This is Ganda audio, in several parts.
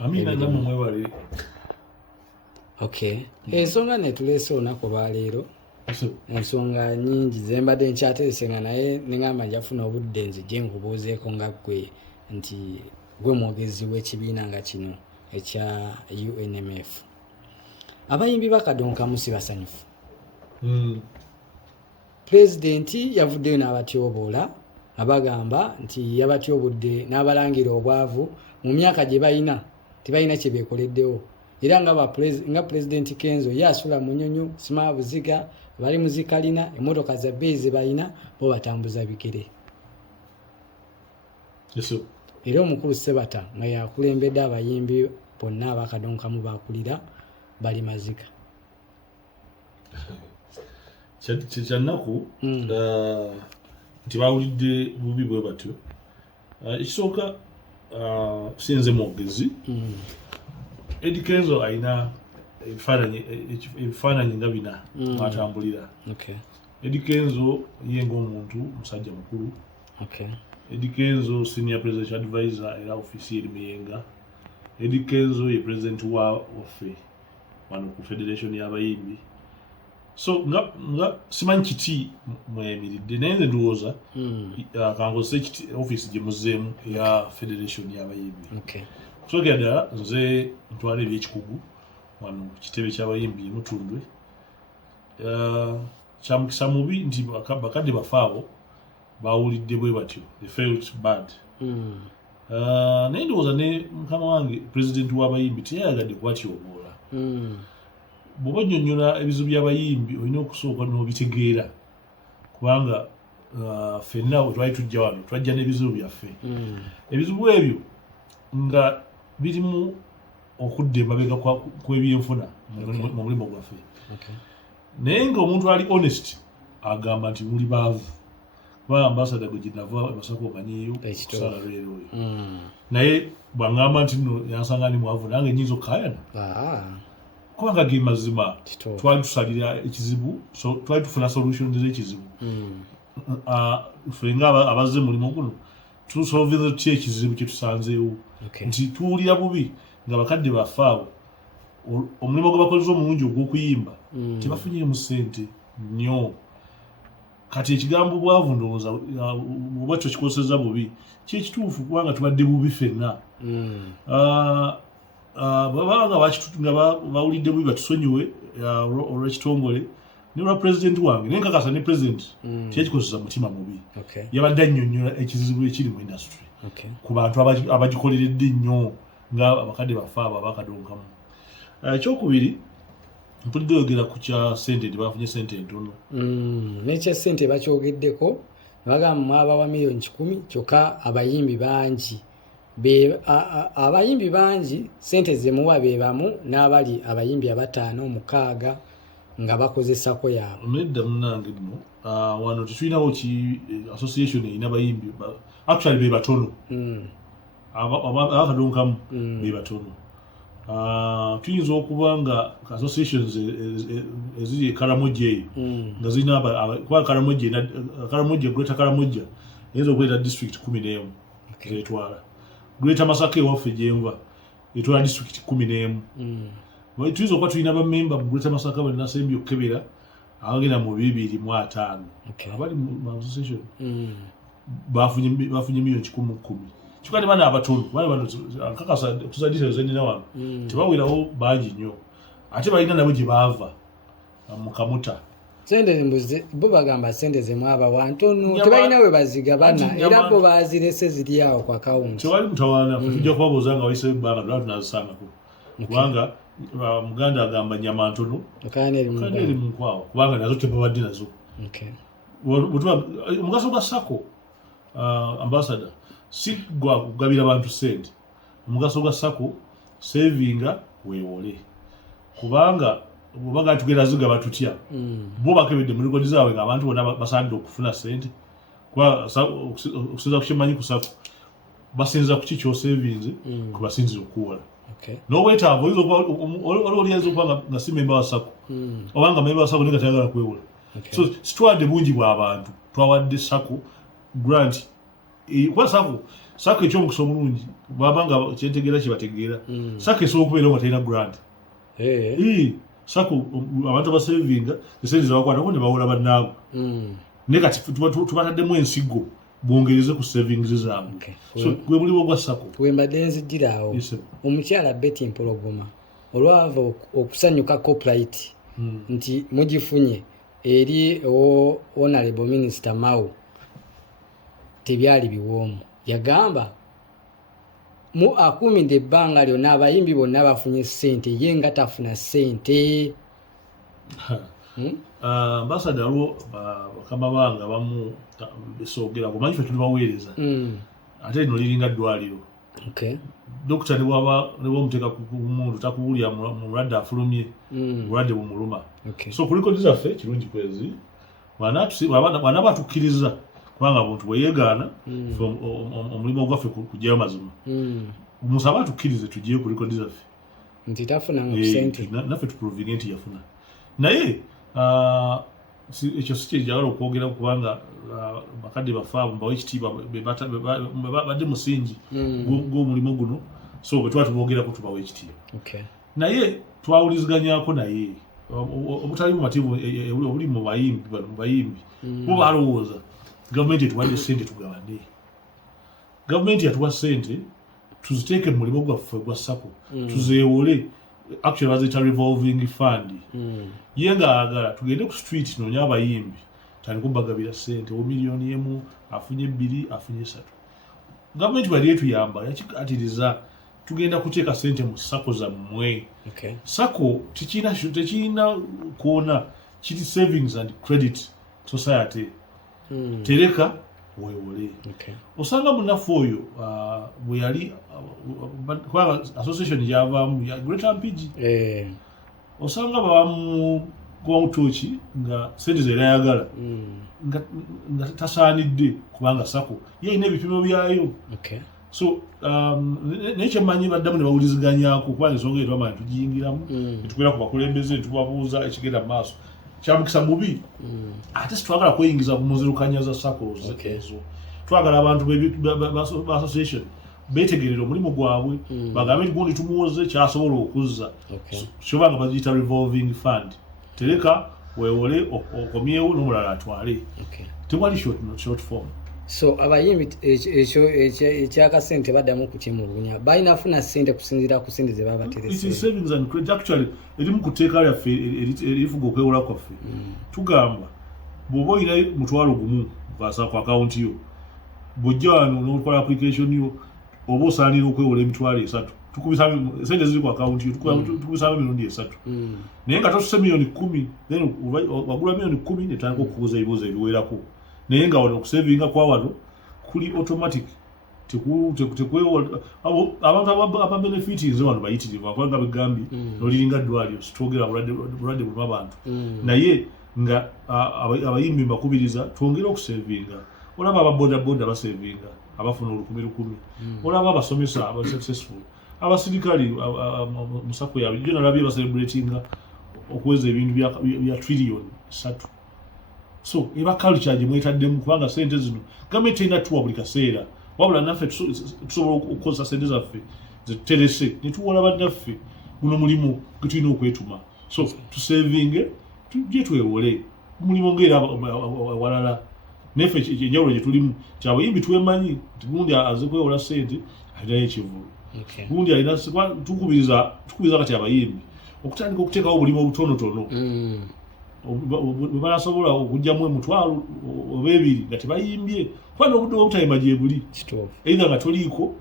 Amina na mumwe wali. Okay. Ensonga netuleese olunaku lwaleero. Ensonga nyingi zembadde nkyateesanga naye nengamba njafuna obudde nzije nkubuuzeeko nga ggwe nti gwe mwogezi w'ekibiina nga kino ekya UNMF. Abayimbi bakadonkamusi basanyufu. Pulezidenti yavuddeyo n'abatyoboola abagamba nti yabatyobudde n'abalangira obwavu mu myaka gye balina tebalina kye beekoleddewo era nga pulezidenti Kenzo yasula mu nnyonyo sima buziga bali muzikalina emmotoka za bbeeyi ze balina bo batambuza bigere. Era omukulu Ssebata nga yakulembedde abayimbi bonna abakadonkamu bakulira bali maziga. Kyannaku nti bawulidde bubi bwe batyo. Ekisooka sinze mwogezi Eddie Kenzo alina ebifaananyi nga bina mwatambulira. Eddie Kenzo ye ng'omuntu musajja mukulu. Eddie Kenzo senior presidential advisor era ofisi eri Muyenga. Eddie Kenzo ye president waffe wano ku federation y'abayimbi. So nga simanyi kiti mweyimiridde naye nze ndowooza kankozesa office gye muzzeemu eya federation y'abayimbi. Kusooka ddala nze ntwala ebyekikugu wano ku kitebe ky'abayimbi Mutundwe. Kyamukisa mubi nti bakadde bafe abo bawulidde bwe batyo, they felt bad. Naye ndowooza ne mukama wange pulezidenti w'abayimbi teyayagadde kubatyoboola. Bw'oba nnyonnyola ebizibu by'abayimbi olina okusooka n'obitegeera kubanga ffenna bwe twali tujja wano twajja n'ebizibu byaffe. Ebizibu ebyo nga birimu okudda emabega kw'ebyenfuna mu mulimu gwaffe. Naye ng'omuntu ali honest agamba nti muli baavu kuba ambasada gwe gye nava Masaka omanyiyo okusala leero oyo. Naye bw'aŋŋamba nti nno yansanga ndi mwavu nange nnyinza okkaayana. Kubanga ge mazima twali tusalira ekizibu twali tufuna solution z'ekizibu. Ffe nga abazze mulimu guno tusolvinze tutya ekizibu kye tusanzeewo nti tuwulira bubi nga bakadde baffe abo omulimu gwe bakozesa omulungi ogw'okuyimba tebafunyeemu ssente nnyo. Kati ekigambo bwavu ndowooza oba kyo kikozeseza bubi kyekituufu kubanga tubadde bubi ffenna. Baba nga bawulidde bubi batusonyiwe olw'ekitongole ne olwa pulezidenti wange naye nkakasa ne pulezidenti teyakikozesa mutima mubi. Yabadde annyonnyola ekizibu ekiri mu indasitule ku bantu abagikoleredde ennyo nga abakadde baffe abo abakadonkamu. Ekyokubiri mpulidde oyogera ku kya ssente nti bafunye ssente entono. N'ekya ssente bakyogeddeko bagamba mwabawa miliyoni 10 kyokka abayimbi bangi. Abayimbi bangi ssente ze muwa be bamu n'abali abayimbi 5-6 nga bakozesako yaabwe. Nedda munnange nno wano tetulinawo ki association erina abayimbi actually be batono. Abakadonkamu be batono. Tuyinza okuba nga associations eziri e Karamoja eyo nga zirina kuba Karamoja Greater Karamoja eyinza okuleeta district 11 zetwala. Greater Masaka ewaffe gyenva etwala district 11. Tuyinza okuba tulina bamemba mu Greater Masaka balina Sembi Okukebera abagenda mu 205 abali mu association bafunye miliyoni 10. Kyokka ne bana abatono bano nkakasa okusadisa zenina wano tebawerawo bangi nnyo ate balina nabo gye baava mu Kamuta. Sente mbuzi bo bagamba sente ze mwabawa ntono tebalina we baziga bana era bo bazirese ziri awo kwa kawunti. Tewali mutawaana tujja kubabuuza nga wayise ebbanga lwatu nazisangako kubanga Muganda agamba nyama ntono kandi eri mu nkwawa kubanga nazo tebabadde nazo. Omugaso gwa SACCO ambassador si gwa kugabira abantu ssente. Omugaso gwa SACCO savinga weewole kubanga bwobaga tugenda zigaba tutya bo bakebedde mu likodi zaabwe ng'abantu bonna basaanidde okufuna ssente kuba okusinza ku kyemanyi ku SACCO basinza ku kikyo savinze kwe basinzira okuwola. N'obwetaavu oliyinza okuba nga si memba wa SACCO oba nga memba wa SACCO naye nga tayagala kwewola. So situwadde bungi bw'abantu twawadde SACCO grant kuba SACCO Sako ekyomukiso omulungi babanga kyentegeera kibategeera Sako esobola okubeera nga talina grant Sako abantu abasevinga esente zabakwatako ne bawola bannaabwe naye kati tubataddemu ensigo bongereze ku savings zaabwe so gwe mulimu gwa Sako wembadde nzijjiraawo omukyala Betty Mpologoma olwava okusanyuka copyright nti mugifunye eri Honorable Minister Mao tebyali biwoomu yagamba mu akumidde ebbanga lyonna abayimbi bonna bafunye ssente ye nga tafuna ssente ambassador alo bakama banga bamu besogera kumanyi ffe tulibaweereza ate lino liringa ddwaliro dokita ne bwaba muteeka ku mundu takuwulya mulwadde afulumye bulwadde bumuluma so kuliko dizaffe kirungi kwezi bwana batukkiriza kubanga abantu bweyegaana omulimu gwaffe kujjayo mazima musaba atukkirize tugiye kuliko dizaffe nti tafuna ssente naffe tuprovinge nti yafuna naye ekyo si kyejagala okwogera kubanga bakadde bafaabo mbawe ekitiibwa badde musingi gw'omulimu guno so bwe tuba tuboogerako tubawa ekitiibwa naye twawuliziganyako naye obutali bumativu obuli mu bayimbi bo balowooza gavumenti etuwadde ssente tugabane gavumenti yatuwa ssente tuziteeke mu mulimu gwaffe gwa Sako tuzeewole actually bazita revolving fund ye ngaagala tugende ku street noonya abayimbi tandika obbagabira ssente miliyoni emu afunye 2 afunye 3 gavumenti bwali etuyamba yakikatiriza tugenda kuteeka ssente mu Sako zammwe Sako tekirina kuona kiri savings and credit society tereka weewole osanga munaffe oyo bwe yali association yavaamu ya Greater Mpigi osanga bamutoki nga sente ze yayagala nga tasaanidde kubanga Sako yeyina ebipimo byayo so nekyemanyi baddamu ne bawuliziganyako kubanga ensonga etwamanya tugiyingiramu netubeera ku bakulembeze netubabuuza ekigenda mu maaso kyamukisa mubi ate situwagala kweyingiza ku muzirukanya za Sako ezo twagala abantu ba association betegerera omulimu gwabwe bagambe nti gundi tumuwoze kyasobola okuzza kyobanga bagiyita revolving fund tereka weewole okomyewo n'omulala atwale tewali short form so abayimbi ekyo ekyakasente baddamu kukimulugunya balina afuna ssente kusinziira ku ssente ze baba baterese savings and credit actually erimu ku tteeka lyaffe erifuga okwewola kwaffe tugamba bw'oba oyina mutwalo gumu ku akawunti yo bw'ojja wano n'okola application yo oba osaanira okwewola emitwalo 3 tukubisa ssente ziri ku akawunti yo tukubisa emirundi 3 naye nga tosuse miliyoni 10 then wagula miliyoni 10 netandika okubuuza ebibuuzo ebiwerako naye nga wano okusavinga kwa wano kuli automatic abantu ababenefiti nze wano bayitirivu akubanga begambi noliringa ddwaliro situogera bulwadde buluma abantu naye nga abayimbi mbakubiriza twongere okusavinga olaba ababodaboda basavinga abafuna 1,000 olaba abasomesa aba successful abasirikali mu Sako yaabwe jjo nalabye baselebratinga okuweza ebintu bya trillion 3 so eba culture gye mwetaddemu kubanga ssente zino gavumenti erina tuwa buli kaseera wabula naffe tusobola okukozesa ssente zaffe zetuterese ne tuwola bannaffe guno mulimu gwe tulina okwetuma so tusavinge tujje twewole mulimu ng'era walala neffe enjawulo gye tulimu kyabuyimbi twemanyi nti gundi aze kwewola ssente alinayo ekivulu gundi alina tukubiriza kati abayimbi okutandika okuteekawo obulimu obutonotono bwe banasobola okugyamu emutwalo oba 2 nga tebayimbye kubanga obudde obutayima gye buli either nga toliiko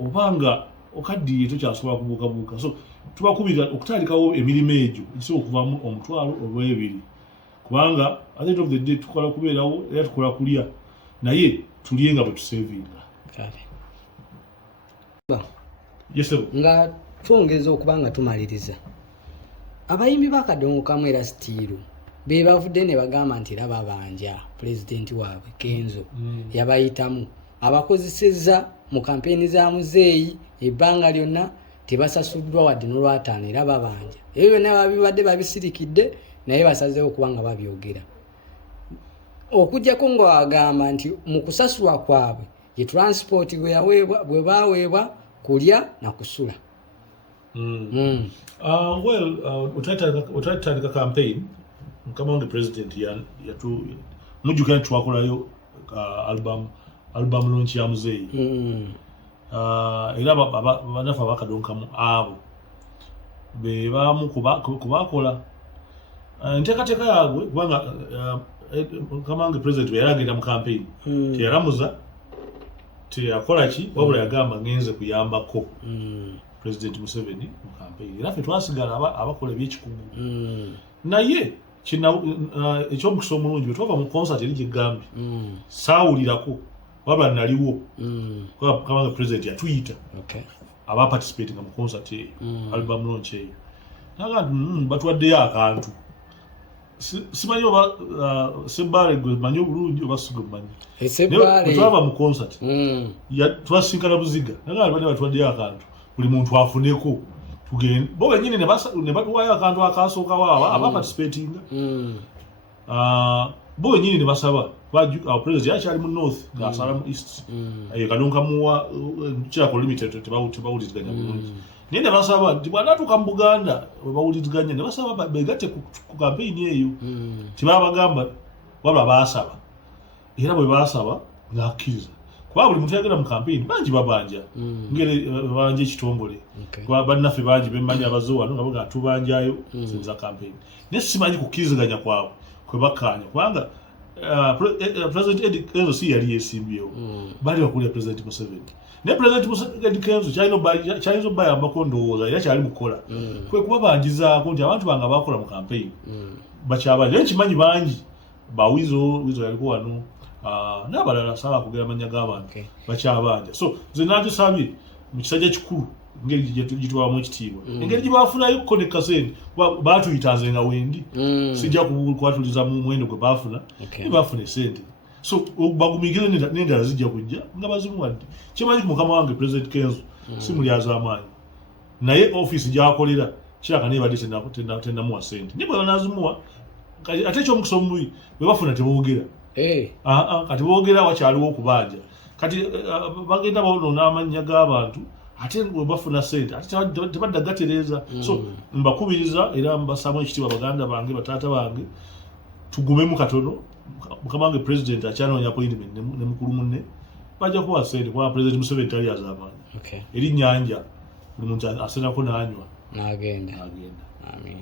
obanga okaddiye tokyasobola kubuukabuuka so tubakubiriza okutandikawo emirimu egyo egisobola okuvaamu omutwalo oba 2 kubanga at the end of the day tukola kubeerawo era tukola kulya naye tulye nga bwe tusevinga nga twongeza okuba nga tumaliriza abayimbi bakadongo kamu era sitiiru be bavudde ne bagamba nti era babanja pulezidenti waabwe Kenzo yabayitamu abakozesezza mu kampeni za muzeeyi ebbanga lyonna tebasasuddwa wadde n'olwataano era babanja ebyo byonna babibadde babisirikidde naye basazeewo okuba nga babyogera okujjako nga wagamba nti mu kusasulwa kwabwe ye transport bwe baweebwa kulya na kusula. Utatandika campaign kama onge president yatu mujjukira twakolayo album launch ya Muzeeyi. Era banafu abakadonkamu abo be bamu kubakola nteekateeka yaabwe kubanga kama onge president bwe yaragenda mu campaign teyaramuza teyakola ki wabula yagamba ngenze kuyambako President Museveni mu campaign. Era ffe twasigala abakola ebyekikugu naye ekyomukisa omulungi bwe twava mu concert eri gyegambye saawulirako wabula naliwo kabanga president yatuyita abaparticipatinga mu concert eyo album launch eyo naga nti batuwaddeyo akantu simanyi oba Ssebaale gwe manyi obulungi oba si gwe manyi bwe twava mu concert twasinkana Buziga naga nti batuwaddeyo akantu buli muntu afuneko tugende bo benyine ne batuwayo akantu akasooka waaba abaparticipatinga bo benyine ne basaba president yakyali mu north ng'asala mu east kadonka muwa Kirako Limited tebawuliziganya bulungi naye ne basaba nti bw'anaatuuka mu Buganda we bawuliziganya ne basaba begatte ku campaign eyo tibabagamba wabula baasaba era bwe baasaba ng'akkiriza kuba buli muntu yagenda mu campaign bangi babanja ngeri banja ekitongole kuba bannaffe bangi bemmanyi abazo wano nga baga tubanjayo za campaign naye simanyi kukkiriziganya kwabwe kwe bakkaanya kubanga President Eddie Kenzo si yali yeesimbyewo bali bakulira President Museveni naye President Eddie Kenzo kyayinza obbayambako ndowooza era kyali mukola kwe kuba bangizaako nti abantu bange abakola mu campaign bakyabanja naye nkimanyi bangi bawizo yaliko wano n'abalala saba kugera amanya g'abantu bakyabanja so nze nagisabye mu kisajja kikulu ngeri gitwamu ekitiibwa engeri gye baafunayo kukoneka sente baatuyitanze nga wendi sijja kwatuliza mu muwendo gwe baafuna ne baafuna esente so bagumiikirize n'endala zijja kujja nga bazimuwadde kimanyi ku mukama wange President Kenzo si mulyaza amaanyi naye ofiisi gy'akolera kiraka naye badde tennamuwa sente naye bwe banaazimuwa ate ekyomukisa omubi bwe bafuna teboogera kati boogera wakyaliwo okubanja kati bagenda bawonoona amannya g'abantu ate bwe bafuna sente ate tebadda gatereeza so mbakubiriza era mbasaamu ekitiibwa baganda bange bataata bange tugumemu katono mukama wange president akyanoonya appointment ne mukulu munne bajja kuwa sente kuba President Museveni tali az'amaanyi eri nnyanja buli muntu asenako n'anywa n'agenda. Amen.